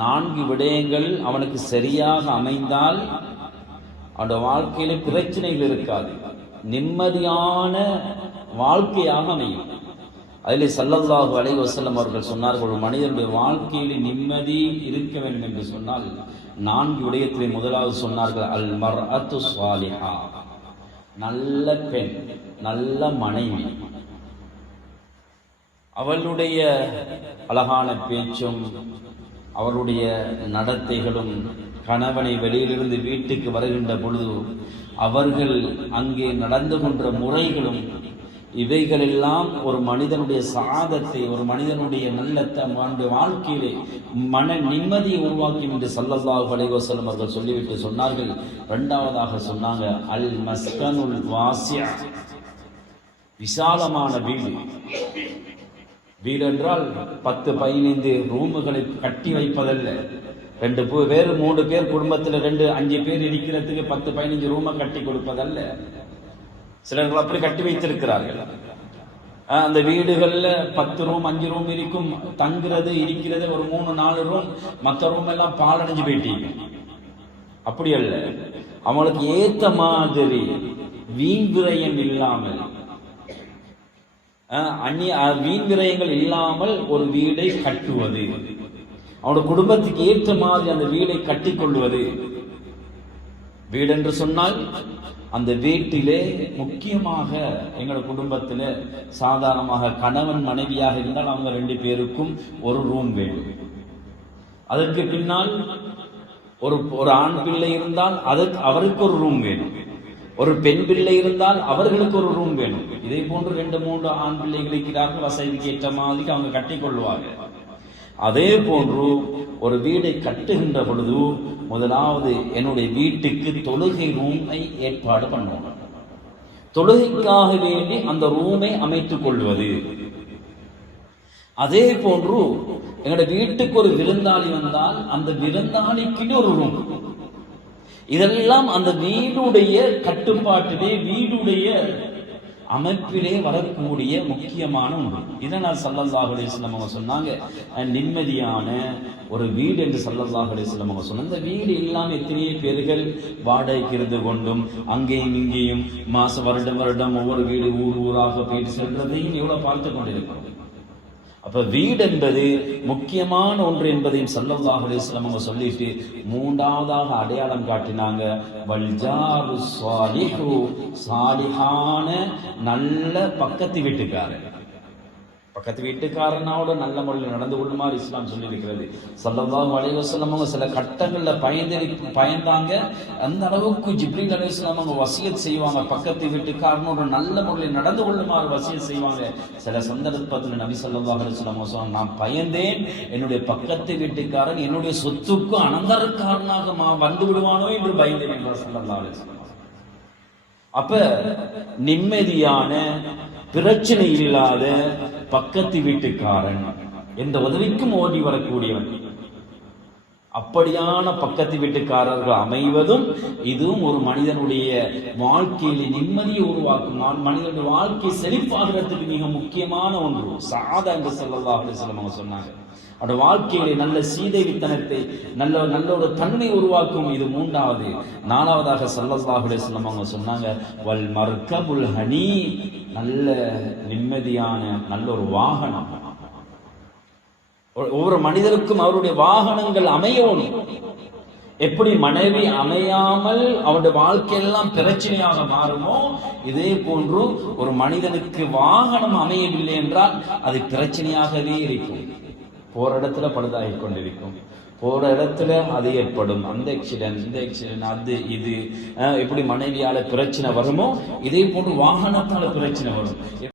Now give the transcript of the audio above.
4 விடயங்கள் அவனுக்கு சரியாக அமைந்தால் அவனுடைய வாழ்க்கையில பிரச்சனைகள் இருக்காது, நிம்மதியான வாழ்க்கையாக அமையும். அதில் ஸல்லல்லாஹு அலைஹி வஸல்லம் அவர்கள் சொன்னார்கள், ஒரு மனிதனுடைய வாழ்க்கையில நிம்மதி இருக்க வேண்டும் என்று சொன்னால் 4 விடயத்திலே முதலாவது சொன்னார்கள், அல் மர்அத்து ஸாலிஹா, நல்ல பெண், நல்ல மனைவி. அவளுடைய அழகான பேச்சும் அவருடைய நடத்தைகளும், கணவனை வெளியிலிருந்து வீட்டுக்கு வருகின்ற பொழுது அவர்கள் அங்கே நடந்து கொண்ட முறைகளும், இவைகளெல்லாம் ஒரு மனிதனுடைய சாதத்தை, ஒரு மனிதனுடைய நல்ல வாழ்க்கையிலே மன நிம்மதியை உருவாக்கும் என்று ஸல்லல்லாஹு அலைஹி வஸல்லம் அவர்கள் சொல்லிவிட்டு சொன்னார்கள். இரண்டாவதாக சொன்னாங்க, அல் மஸ்கனுல் வாசிஅ, விசாலமான வீடு. வீடு என்றால் 10-15 ரூமுகளை கட்டி வைப்பதல்ல. 2 பேர் 3 பேர் குடும்பத்தில் 2-5 பேர் இருக்கிறதுக்கு 10-15 ரூமை கட்டி கொடுப்பதல்ல. சிலர்கள் அப்படி கட்டி வைத்திருக்கிறார்கள். அந்த வீடுகள்ல 10 ரூம் 5 ரூம் இருக்கும், தங்குறது இருக்கிறது ஒரு 3-4 ரூம், மற்ற ரூம் எல்லாம் பாலடைஞ்சு போயிட்டீங்க. அப்படி அல்ல, அவங்களுக்கு ஏத்த மாதிரி வீண் விரயம் இல்லாமல், வீண் விரயங்கள் இல்லாமல் ஒரு வீடை கட்டுவது, அவனுடைய குடும்பத்துக்கு ஏற்ற மாதிரி அந்த வீடை கட்டி கொள்வது. வீடு என்று சொன்னால் அந்த வீட்டிலே முக்கியமாக எங்களோட குடும்பத்தில் சாதாரணமாக கணவன் மனைவியாக இருந்தால் அவங்க 2 பேருக்கும் ஒரு ரூம் வேண்டும். அதற்கு பின்னால் ஒரு ஆண் பிள்ளை இருந்தால் அவருக்கு ஒரு ரூம் வேணும். ஒரு பெண் பிள்ளை இருந்தால் அவர்களுக்கு ஒரு ரூம் வேணும். இதே போன்று 2-3 ஆண் பிள்ளைகள் இருக்கிறார்கள், வசதிக்கு ஏற்ற மாதிரி அவங்க கட்டி கொள்வாங்க. அதே போன்று ஒரு வீடை கட்டுகின்ற பொழுது முதலாவது என்னுடைய வீட்டுக்கு தொழுகை ரூமை ஏற்பாடு பண்ணுவோம். தொழுகைக்காக வேண்டி அந்த ரூமை அமைத்துக் கொள்வது. அதே போன்று என்னுடைய வீட்டுக்கு ஒரு விருந்தாளி வந்தால் அந்த விருந்தாளிக்கு ஒரு ரூம். இதெல்லாம் அந்த வீடுடைய கட்டுப்பாட்டிலே, வீடுடைய அமைப்பிலே வரக்கூடிய முக்கியமான ஒன்று. இதனால் ஸல்லல்லாஹு அலைஹி வஸல்லம் அவங்க சொன்னாங்க, நிம்மதியான ஒரு வீடு என்று ஸல்லல்லாஹு அலைஹி வஸல்லம் அவங்க சொன்னாங்க. இந்த வீடு இல்லாமல் எத்தனையோ பேர்கள் வாடகைக்கு இருந்து கொண்டும் அங்கேயும் இங்கேயும் வருடம் ஒவ்வொரு வீடு ஊராக போயிட்டு செல்றதையும் எவ்வளவு பார்த்து கொண்டிருக்கிறோம். அப்ப வீடு என்பது முக்கியமான ஒன்று என்பதையும் ஸல்லல்லாஹு அலைஹி வஸல்லம் அவங்க சொல்லிட்டு 3ஆவதாக அடையாளம் காட்டினாங்க, வல்ஜாரு ஸாலிஹு, சாலிஹான நல்ல பக்கத்து வீட்டுக்காரனோட நல்ல முறையில் நடந்து கொள்ளுமாறு இஸ்லாம் சொல்லி இருக்கிறது. ஸல்லல்லாஹு அலைஹி வஸல்லம் அவங்க சில கட்டங்கள்ல பயந்தாங்க. அந்த அளவுக்கு ஜிப்ரீல் அலைஹிஸ்ஸலாம் அவங்க வசியத் செய்வாங்க, பக்கத்து வீட்டுக்காரனோட நல்ல முறையில் நடந்து கொள்ளுமாறு வசியத் செய்வாங்க. சில சந்தர்ப்பத்தில் நபி ஸல்லல்லாஹு அலைஹி வஸல்லம் சொன்னாங்க, நான் பயந்தேன் என்னுடைய பக்கத்து வீட்டுக்காரன் என்னுடைய சொத்துக்கு அனந்தரக்காரனாக வந்து விடுவானோ என்று பயந்தேன் என்றார் ஸல்லல்லாஹு அலைஹி வஸல்லம். அப்ப நிம்மதியான, பிரச்சனை இல்லாத பக்கத்து வீட்டுக்காரன், எந்த உதவிக்கும் ஓடி வரக்கூடியவன், அப்படியான பக்கத்து வீட்டுக்காரர்கள் அமைவதும் இதுவும் ஒரு மனிதனுடைய வாழ்க்கையில நிம்மதியை உருவாக்கும், மனிதனுடைய வாழ்க்கை செழிப்பாகிறதுக்கு மிக முக்கியமான ஒன்று. சாதா என்று ஸல்லல்லாஹு அலைஹி வஸல்லம் அவங்க சொன்னாங்க. அவருடைய வாழ்க்கையிலே நல்ல சீதைத்தனத்தை, நல்ல ஒரு தன்மை உருவாக்கும். இது 3வது. 4வதாக ஸல்லல்லாஹு அலைஹி வஸல்லம் அவங்க சொன்னாங்க, வல் மர்கபுல் ஹனி, நல்ல நிம்மதியான நல்ல ஒரு வாகனம். ஒவ்வொரு மனிதருக்கும் அவருடைய வாகனங்கள் அமையணும். எப்படி மனைவி அமையாமல் அவருடைய வாழ்க்கையெல்லாம் பிரச்சனையாக மாறுமோ, இதே போன்று ஒரு மனிதனுக்கு வாகனம் அமையவில்லை என்றால் அது பிரச்சனையாகவே இருக்கும். போற இடத்துல பழுதாகி கொண்டிருக்கும், போற இடத்துல அது ஏற்படும். அந்த ஆக்சிடென்ட், இந்த ஆக்சிடென்ட், அது இது. எப்படி மனைவியால பிரச்சனை வருமோ இதே போன்று வாகனத்தால பிரச்சனை வரும்.